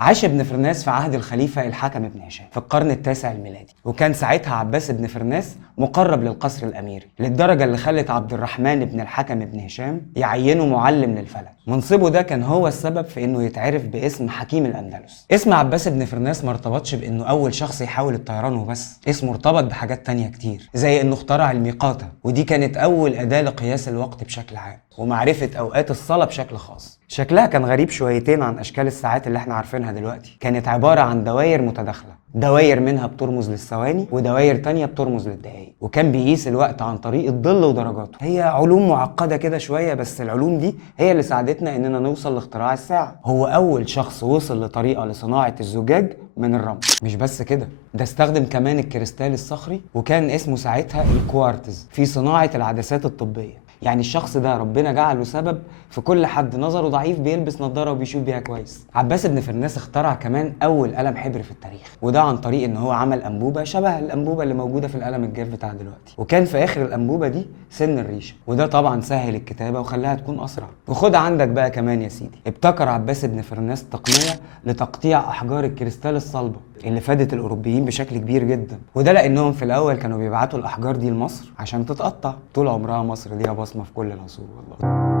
عاش ابن فرناس في عهد الخليفة الحكم بن هشام في القرن التاسع الميلادي، وكان ساعتها عباس بن فرناس مقرب للقصر الأميري للدرجة اللي خلت عبد الرحمن بن الحكم بن هشام يعينه معلم للفلك. منصبه ده كان هو السبب في انه يتعرف باسم حكيم الأندلس. اسم عباس بن فرناس ما ارتبطش بانه أول شخص يحاول الطيران وبس، اسمه ارتبط بحاجات تانية كتير، زي انه اخترع الميقاتة، ودي كانت أول أداة لقياس الوقت بشكل عام، ومعرفة أوقات الصلاة بشكل خاص. شكلها كان غريب شويتين عن أشكال الساعات اللي احنا عارفينها دلوقتي، كانت عبارة عن دوائر متداخلة، دوائر منها بترمز للثواني ودوائر تانية بترمز للدقايق، وكان بيقيس الوقت عن طريق الظل ودرجاته. هي علوم معقدة كده شوية، بس العلوم دي هي اللي ساعدتنا إننا نوصل لاختراع الساعة. هو أول شخص وصل لطريقة لصناعة الزجاج من الرمل. مش بس كده، ده استخدم كمان الكريستال الصخري، وكان اسمه ساعتها الكوارتز، في صناعة العدسات الطبية. يعني الشخص ده ربنا جعله سبب في كل حد نظره ضعيف بيلبس نظاره وبيشوف بيها كويس. عباس بن فرناس اخترع كمان اول قلم حبر في التاريخ، وده عن طريق ان هو عمل انبوبه شبه الانبوبه اللي موجوده في القلم الجاف بتاع دلوقتي، وكان في اخر الانبوبه دي سن الريشه، وده طبعا سهل الكتابه وخلاها تكون اسرع. وخد عندك بقى كمان يا سيدي، ابتكر عباس بن فرناس تقنيه لتقطيع احجار الكريستال الصلبه اللي فادت الاوروبيين بشكل كبير جدا، وده لانهم في الاول كانوا بيبعتوا الاحجار دي لمصر عشان تتقطع. طول عمرها مصر ليها بصمه في كل العصور والله.